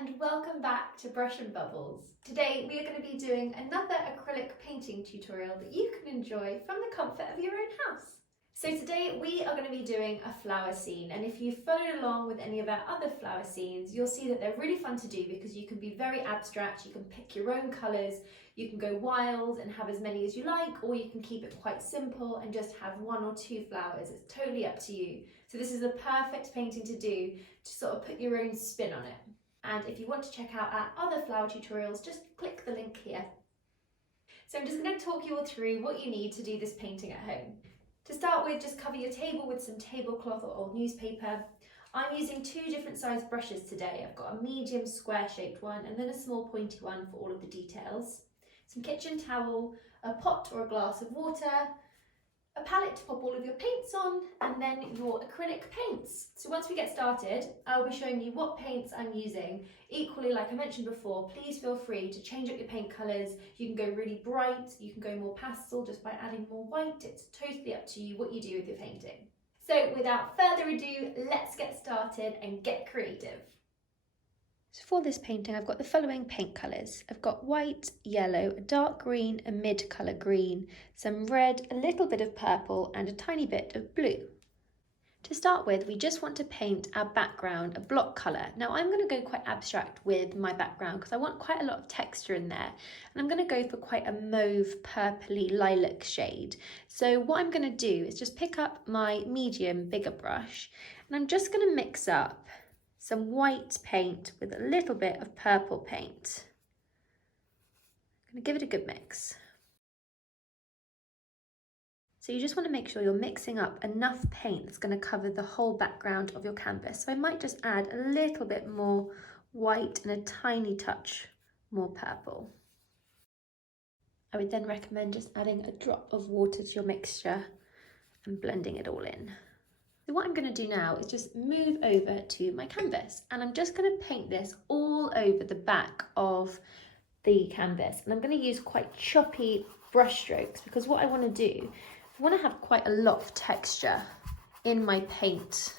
and welcome back to Brush and Bubbles. Today we are going to be doing another acrylic painting tutorial that you can enjoy from the comfort of your own house. So today we are going to be doing a flower scene, and if you've followed along with any of our other flower scenes, you'll see that they're really fun to do because you can be very abstract, you can pick your own colours, you can go wild and have as many as you like, or you can keep it quite simple and just have one or two flowers. It's totally up to you. So this is the perfect painting to do to sort of put your own spin on it. And if you want to check out our other flower tutorials, just click the link here. So I'm just going to talk you all through what you need to do this painting at home. To start with, just cover your table with some tablecloth or old newspaper. I'm using two different sized brushes today. I've got a medium square shaped one and then a small pointy one for all of the details. Some kitchen towel, a pot or a glass of water, a palette to pop all of your paints on, and then your acrylic paints. So once we get started, I'll be showing you what paints I'm using. Equally, like I mentioned before, please feel free to change up your paint colours. You can go really bright, you can go more pastel just by adding more white. It's totally up to you what you do with your painting. So without further ado, let's get started and get creative. So for this painting, I've got the following paint colours. I've got white, yellow, a dark green, a mid-colour green, some red, a little bit of purple and a tiny bit of blue. To start with, we just want to paint our background a block colour. Now I'm going to go quite abstract with my background because I want quite a lot of texture in there. And I'm going to go for quite a mauve, purpley, lilac shade. So what I'm going to do is just pick up my medium, bigger brush and I'm just going to mix up some white paint with a little bit of purple paint. I'm going to give it a good mix. So you just want to make sure you're mixing up enough paint that's going to cover the whole background of your canvas. So I might just add a little bit more white and a tiny touch more purple. I would then recommend just adding a drop of water to your mixture and blending it all in. So what I'm going to do now is just move over to my canvas and I'm just going to paint this all over the back of the canvas, and I'm going to use quite choppy brush strokes because what I want to do, I want to have quite a lot of texture in my paint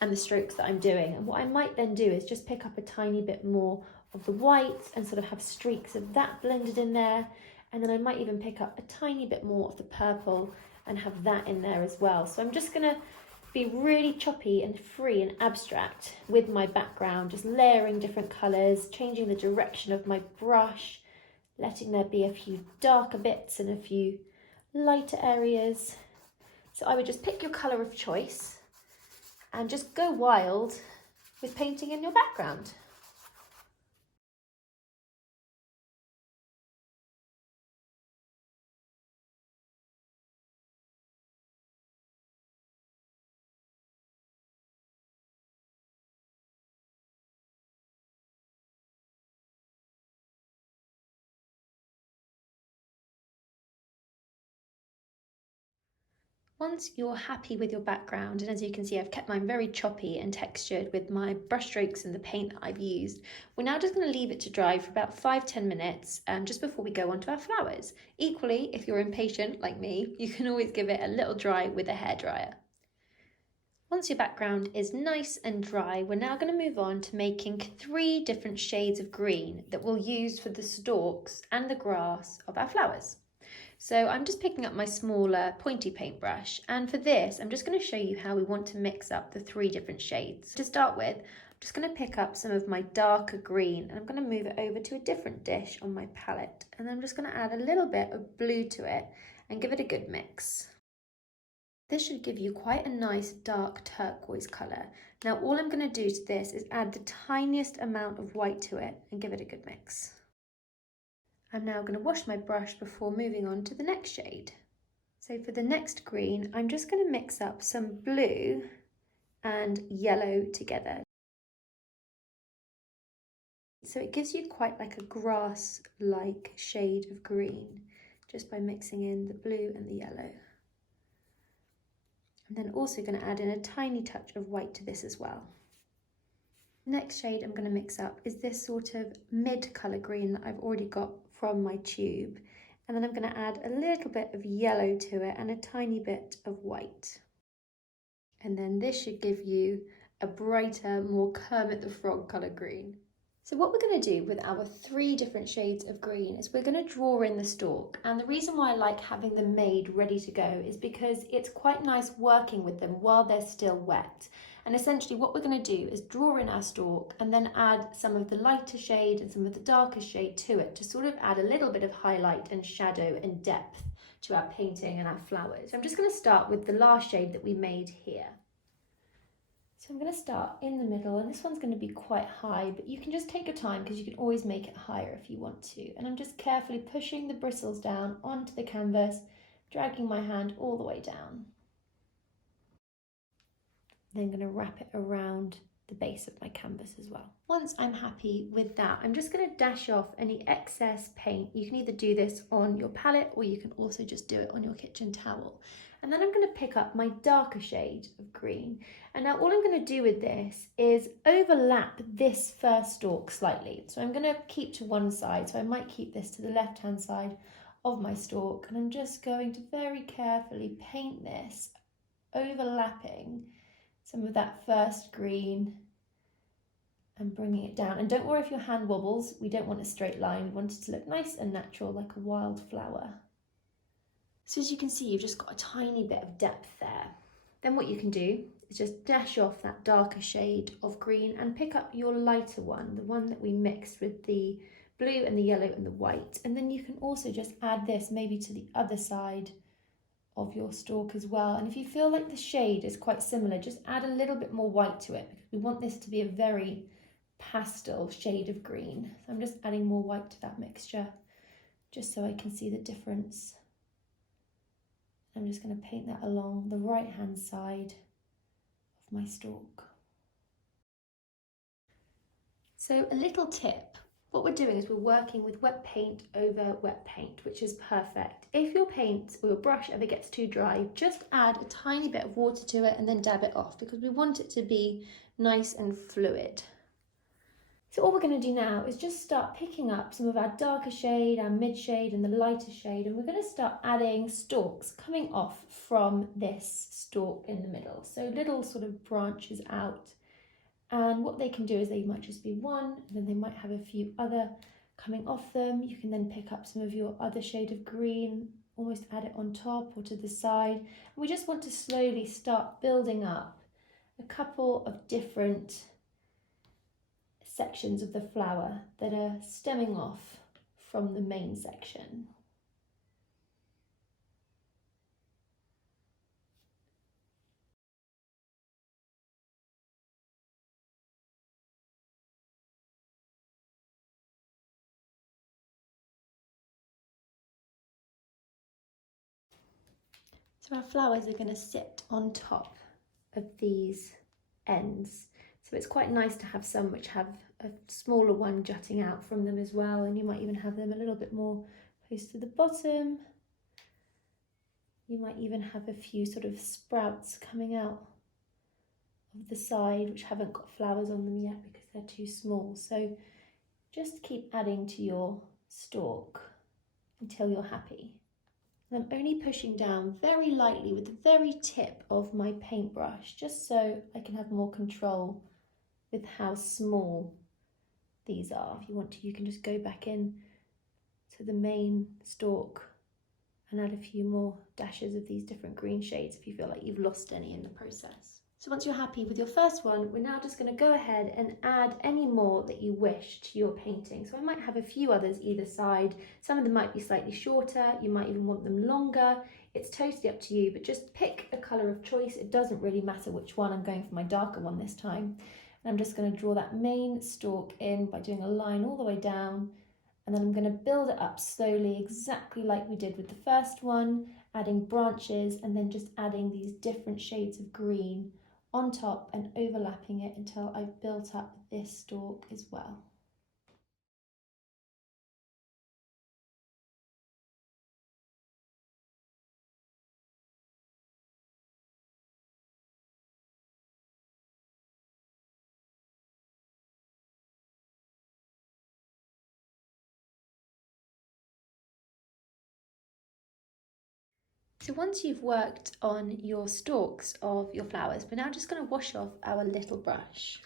and the strokes that I'm doing. And what I might then do is just pick up a tiny bit more of the white and sort of have streaks of that blended in there, and then I might even pick up a tiny bit more of the purple and have that in there as well. So I'm just going to be really choppy and free and abstract with my background, just layering different colours, changing the direction of my brush, letting there be a few darker bits and a few lighter areas. So I would just pick your colour of choice and just go wild with painting in your background. Once you're happy with your background, and as you can see I've kept mine very choppy and textured with my brush strokes and the paint that I've used, we're now just going to leave it to dry for about 5-10 minutes just before we go on to our flowers. Equally, if you're impatient like me, you can always give it a little dry with a hairdryer. Once your background is nice and dry, we're now going to move on to making 3 different shades of green that we'll use for the stalks and the grass of our flowers. So I'm just picking up my smaller pointy paintbrush, and for this I'm just going to show you how we want to mix up the 3 different shades. To start with, I'm just going to pick up some of my darker green and I'm going to move it over to a different dish on my palette, and I'm just going to add a little bit of blue to it and give it a good mix. This should give you quite a nice dark turquoise colour. Now all I'm going to do to this is add the tiniest amount of white to it and give it a good mix. I'm now going to wash my brush before moving on to the next shade. So for the next green, I'm just going to mix up some blue and yellow together. So it gives you quite like a grass-like shade of green, just by mixing in the blue and the yellow. I'm then also going to add in a tiny touch of white to this as well. Next shade I'm going to mix up is this sort of mid-colour green that I've already got from my tube, and then I'm going to add a little bit of yellow to it and a tiny bit of white. And then this should give you a brighter, more Kermit the Frog colour green. So what we're going to do with our 3 different shades of green is we're going to draw in the stalk, and the reason why I like having them made ready to go is because it's quite nice working with them while they're still wet. And essentially what we're going to do is draw in our stalk and then add some of the lighter shade and some of the darker shade to it to sort of add a little bit of highlight and shadow and depth to our painting and our flowers. So I'm just going to start with the last shade that we made here. So I'm going to start in the middle, and this one's going to be quite high, but you can just take your time because you can always make it higher if you want to. And I'm just carefully pushing the bristles down onto the canvas, dragging my hand all the way down. Then I'm going to wrap it around the base of my canvas as well. Once I'm happy with that, I'm just going to dash off any excess paint. You can either do this on your palette or you can also just do it on your kitchen towel. And then I'm going to pick up my darker shade of green. And now all I'm going to do with this is overlap this first stalk slightly. So I'm going to keep to one side. So I might keep this to the left-hand side of my stalk. And I'm just going to very carefully paint this, overlapping some of that first green and bringing it down. And don't worry if your hand wobbles. We don't want a straight line. We want it to look nice and natural, like a wildflower. So as you can see, you've just got a tiny bit of depth there. Then what you can do is just dash off that darker shade of green and pick up your lighter one, the one that we mixed with the blue and the yellow and the white. And then you can also just add this maybe to the other side of your stalk as well. And if you feel like the shade is quite similar, just add a little bit more white to it, because we want this to be a very pastel shade of green. So I'm just adding more white to that mixture, just so I can see the difference. I'm just going to paint that along the right hand side of my stalk. So a little tip, what we're doing is we're working with wet paint over wet paint, which is perfect. If your paint or your brush ever gets too dry, just add a tiny bit of water to it and then dab it off, because we want it to be nice and fluid. So all we're going to do now is just start picking up some of our darker shade, our mid shade and the lighter shade, and we're going to start adding stalks coming off from this stalk in the middle. So little sort of branches out, and what they can do is they might just be one, and then they might have a few other coming off them. You can then pick up some of your other shade of green, almost add it on top or to the side. And we just want to slowly start building up a couple of different sections of the flower that are stemming off from the main section. So our flowers are going to sit on top of these ends. So it's quite nice to have some which have a smaller one jutting out from them as well, and you might even have them a little bit more close to the bottom. You might even have a few sort of sprouts coming out of the side which haven't got flowers on them yet because they're too small. So just keep adding to your stalk until you're happy. And I'm only pushing down very lightly with the very tip of my paintbrush, just so I can have more control with how small these are. If you want to, you can just go back in to the main stalk and add a few more dashes of these different green shades if you feel like you've lost any in the process. So once you're happy with your first one, we're now just going to go ahead and add any more that you wish to your painting. So I might have a few others either side. Some of them might be slightly shorter, you might even want them longer. It's totally up to you, but just pick a colour of choice. It doesn't really matter which one. I'm going for my darker one this time. And I'm just going to draw that main stalk in by doing a line all the way down, and then I'm going to build it up slowly, exactly like we did with the first one, adding branches and then just adding these different shades of green on top and overlapping it until I've built up this stalk as well. So once you've worked on your stalks of your flowers, we're now just going to wash off our little brush.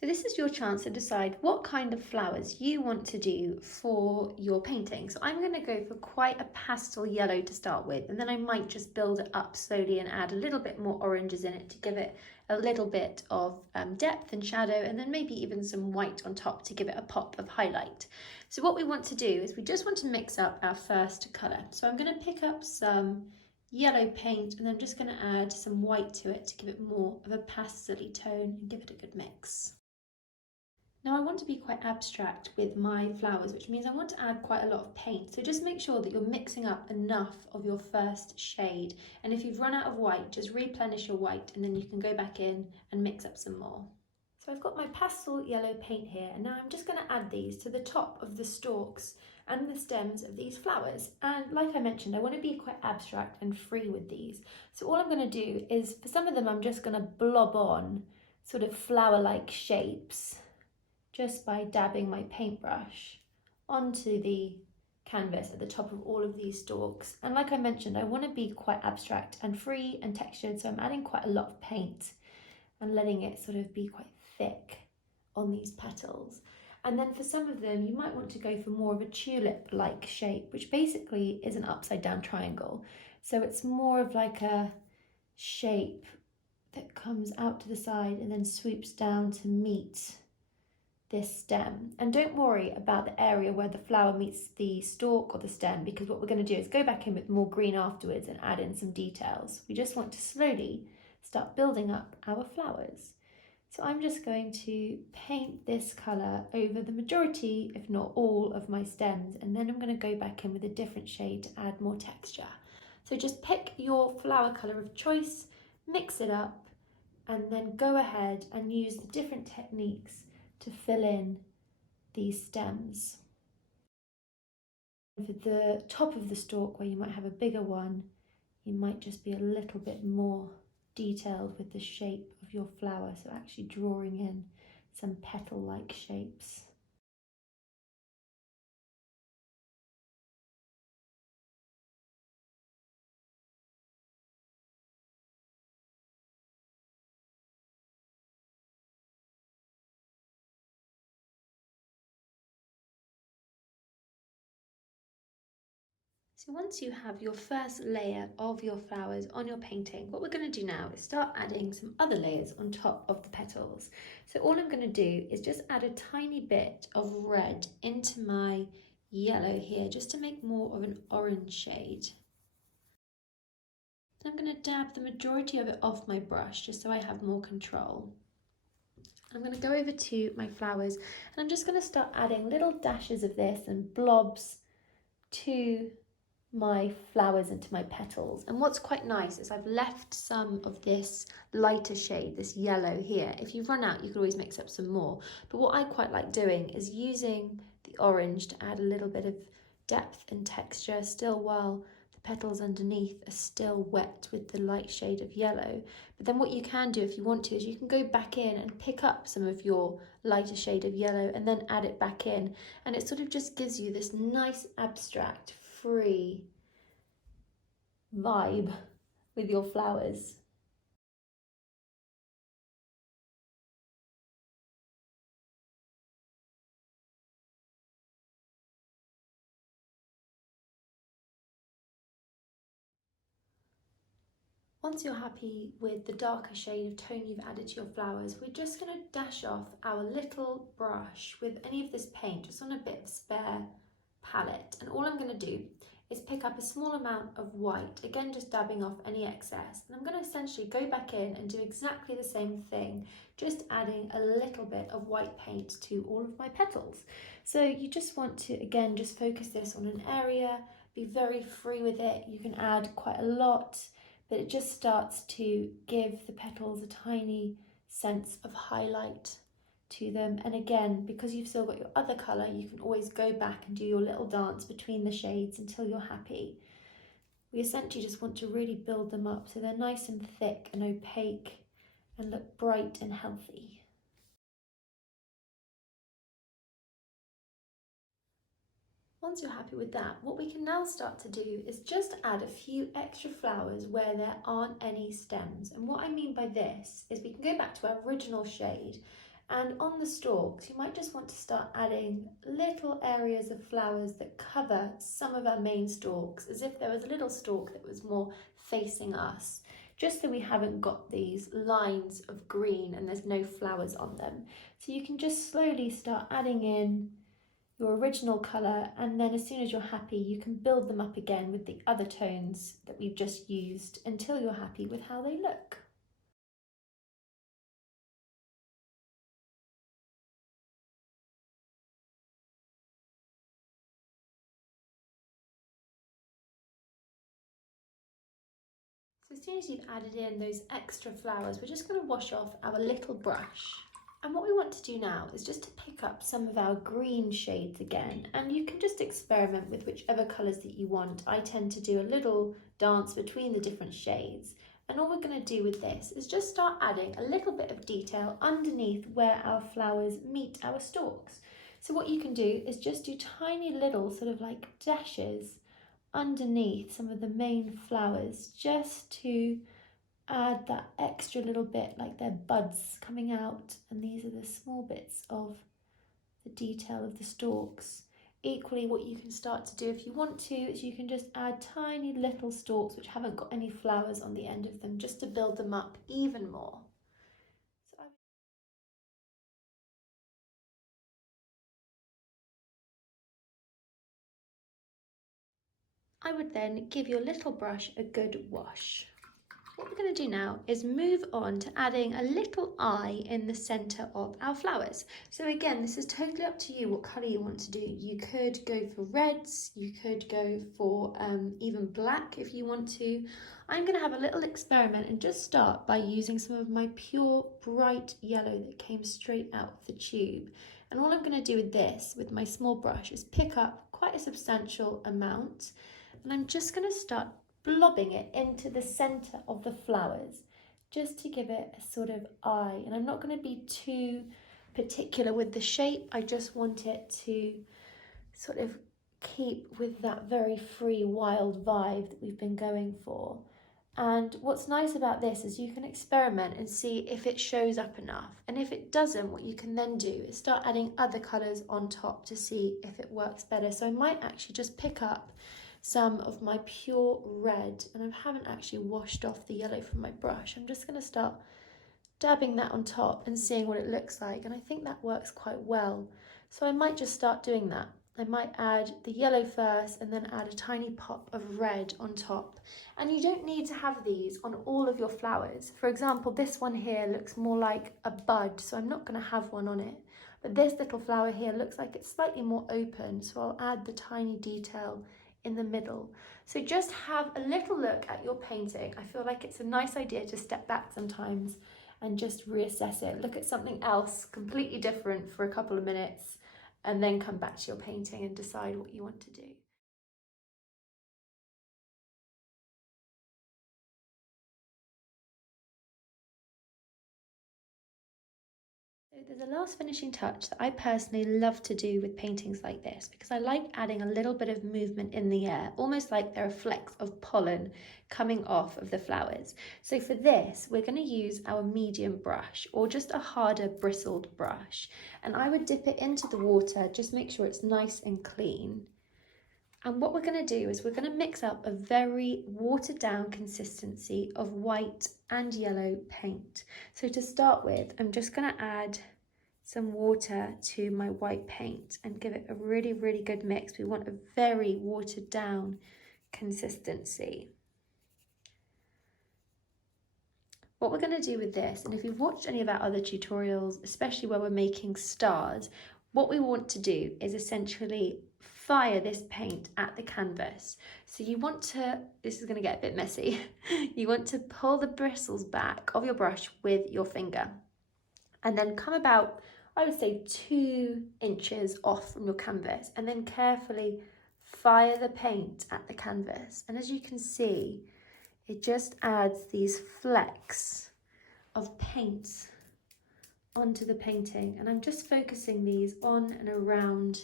So this is your chance to decide what kind of flowers you want to do for your painting. So I'm going to go for quite a pastel yellow to start with, and then I might just build it up slowly and add a little bit more oranges in it to give it a little bit of depth and shadow, and then maybe even some white on top to give it a pop of highlight. So what we want to do is we just want to mix up our first colour. So I'm going to pick up some yellow paint and I'm just going to add some white to it to give it more of a pastel-y tone and give it a good mix. Now I want to be quite abstract with my flowers, which means I want to add quite a lot of paint. So just make sure that you're mixing up enough of your first shade. And if you've run out of white, just replenish your white and then you can go back in and mix up some more. So I've got my pastel yellow paint here, and now I'm just going to add these to the top of the stalks and the stems of these flowers. And like I mentioned, I want to be quite abstract and free with these. So all I'm going to do is, for some of them, I'm just going to blob on sort of flower-like shapes, just by dabbing my paintbrush onto the canvas at the top of all of these stalks. And like I mentioned, I want to be quite abstract and free and textured, so I'm adding quite a lot of paint and letting it sort of be quite thick on these petals. And then for some of them, you might want to go for more of a tulip-like shape, which basically is an upside down triangle. So it's more of like a shape that comes out to the side and then swoops down to meet this stem. And don't worry about the area where the flower meets the stalk or the stem, because what we're going to do is go back in with more green afterwards and add in some details. We just want to slowly start building up our flowers. So I'm just going to paint this colour over the majority, if not all, of my stems, and then I'm going to go back in with a different shade to add more texture. So just pick your flower colour of choice, mix it up, and then go ahead and use the different techniques to fill in these stems. For the top of the stalk, where you might have a bigger one, you might just be a little bit more detailed with the shape of your flower, so actually drawing in some petal-like shapes. So once you have your first layer of your flowers on your painting, what we're going to do now is start adding some other layers on top of the petals. So all I'm going to do is just add a tiny bit of red into my yellow here, just to make more of an orange shade. Then I'm going to dab the majority of it off my brush, just so I have more control. I'm going to go over to my flowers and I'm just going to start adding little dashes of this and blobs to my flowers and to my petals. And what's quite nice is I've left some of this lighter shade, this yellow here. If you run out, you could always mix up some more. But what I quite like doing is using the orange to add a little bit of depth and texture still while the petals underneath are still wet with the light shade of yellow. But then what you can do if you want to is you can go back in and pick up some of your lighter shade of yellow and then add it back in. And it sort of just gives you this nice abstract free vibe with your flowers. Once you're happy with the darker shade of tone you've added to your flowers, we're just going to dash off our little brush with any of this paint just on a bit of spare palette. And all I'm going to do is pick up a small amount of white, again just dabbing off any excess, and I'm going to essentially go back in and do exactly the same thing, just adding a little bit of white paint to all of my petals. So you just want to, again, just focus this on an area, be very free with it. You can add quite a lot, but it just starts to give the petals a tiny sense of highlight to them. And again, because you've still got your other colour, you can always go back and do your little dance between the shades until you're happy. We essentially just want to really build them up so they're nice and thick and opaque and look bright and healthy. Once you're happy with that, what we can now start to do is just add a few extra flowers where there aren't any stems. And what I mean by this is we can go back to our original shade And on the stalks, you might just want to start adding little areas of flowers that cover some of our main stalks, as if there was a little stalk that was more facing us, just so we haven't got these lines of green and there's no flowers on them. So you can just slowly start adding in your original colour, and then as soon as you're happy, you can build them up again with the other tones that we've just used until you're happy with how they look. So as soon as you've added in those extra flowers, we're just going to wash off our little brush. And what we want to do now is just to pick up some of our green shades again, and you can just experiment with whichever colours that you want. I tend to do a little dance between the different shades, and all we're going to do with this is just start adding a little bit of detail underneath where our flowers meet our stalks. So what you can do is just do tiny little sort of like dashes underneath some of the main flowers, just to add that extra little bit, like they're buds coming out, and these are the small bits of the detail of the stalks. Equally, what you can start to do if you want to is you can just add tiny little stalks which haven't got any flowers on the end of them, just to build them up even more. I would then give your little brush a good wash. What we're going to do now is move on to adding a little eye in the centre of our flowers. So again, this is totally up to you what colour you want to do. You could go for reds, you could go for even black if you want to. I'm going to have a little experiment and just start by using some of my pure bright yellow that came straight out of the tube. And all I'm going to do with this, with my small brush, is pick up quite a substantial amount, and I'm just going to start blobbing it into the centre of the flowers, just to give it a sort of eye. And I'm not going to be too particular with the shape, I just want it to sort of keep with that very free wild vibe that we've been going for. And what's nice about this is you can experiment and see if it shows up enough, and if it doesn't, what you can then do is start adding other colours on top to see if it works better. So I might actually just pick up some of my pure red, and I haven't actually washed off the yellow from my brush. I'm just going to start dabbing that on top and seeing what it looks like, and I think that works quite well. So I might just start doing that. I might add the yellow first and then add a tiny pop of red on top. And you don't need to have these on all of your flowers. For example, this one here looks more like a bud, so I'm not going to have one on it. But this little flower here looks like it's slightly more open, so I'll add the tiny detail in the middle. So just have a little look at your painting. I feel like it's a nice idea to step back sometimes and just reassess it. Look at something else completely different for a couple of minutes, and then come back to your painting and decide what you want to do. So there's a last finishing touch that I personally love to do with paintings like this, because I like adding a little bit of movement in the air, almost like there are flecks of pollen coming off of the flowers. So for this, we're going to use our medium brush, or just a harder bristled brush. And I would dip it into the water, just make sure it's nice and clean. And what we're going to do is we're going to mix up a very watered down consistency of white and yellow paint. So to start with, I'm just going to add some water to my white paint and give it a really, really good mix. We want a very watered down consistency. What we're going to do with this, and if you've watched any of our other tutorials, especially where we're making stars, what we want to do is essentially fire this paint at the canvas. So you want to, this is going to get a bit messy, you want to pull the bristles back of your brush with your finger, and then come about, I would say, 2 inches off from your canvas, and then carefully fire the paint at the canvas. And as you can see, it just adds these flecks of paint onto the painting, and I'm just focusing these on and around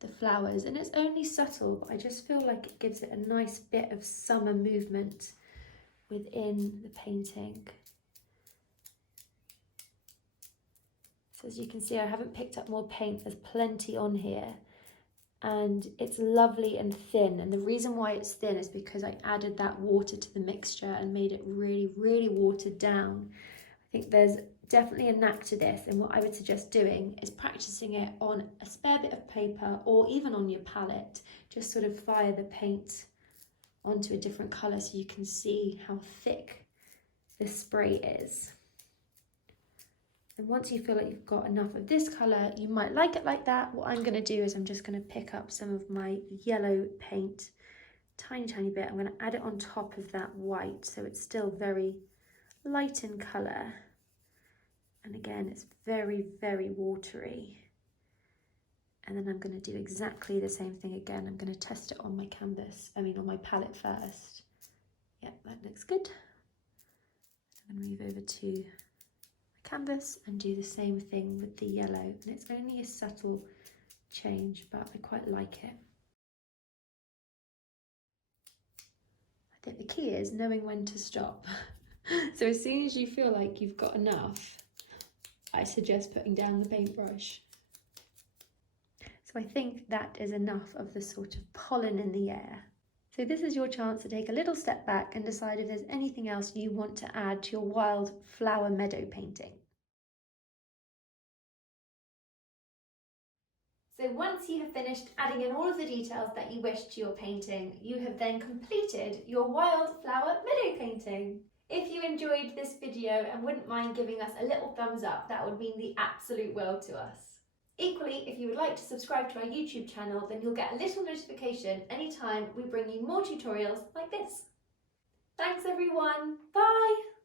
the flowers, and it's only subtle, but I just feel like it gives it a nice bit of summer movement within the painting. So as you can see, I haven't picked up more paint. There's plenty on here. And it's lovely and thin, and the reason why it's thin is because I added that water to the mixture and made it really, really watered down. I think there's definitely a knack to this, and what I would suggest doing is practicing it on a spare bit of paper or even on your palette. Just sort of fire the paint onto a different colour so you can see how thick this spray is. And once you feel like you've got enough of this colour, you might like it like that. What I'm going to do is I'm just going to pick up some of my yellow paint, tiny bit. I'm going to add it on top of that white so it's still very light in colour. And again, it's very, very watery. And then I'm going to do exactly the same thing again. I'm going to test it on my on my palette first. Yep, that looks good. I'm going to move over to canvas and do the same thing with the yellow, and it's only a subtle change, but I quite like it. I think the key is knowing when to stop. So as soon as you feel like you've got enough, I suggest putting down the paintbrush. So I think that is enough of the sort of pollen in the air. So this is your chance to take a little step back and decide if there's anything else you want to add to your wildflower meadow painting. So once you have finished adding in all of the details that you wish to your painting, you have then completed your wildflower meadow painting. If you enjoyed this video and wouldn't mind giving us a little thumbs up, that would mean the absolute world to us. Equally, if you would like to subscribe to our YouTube channel, then you'll get a little notification anytime we bring you more tutorials like this. Thanks everyone, bye!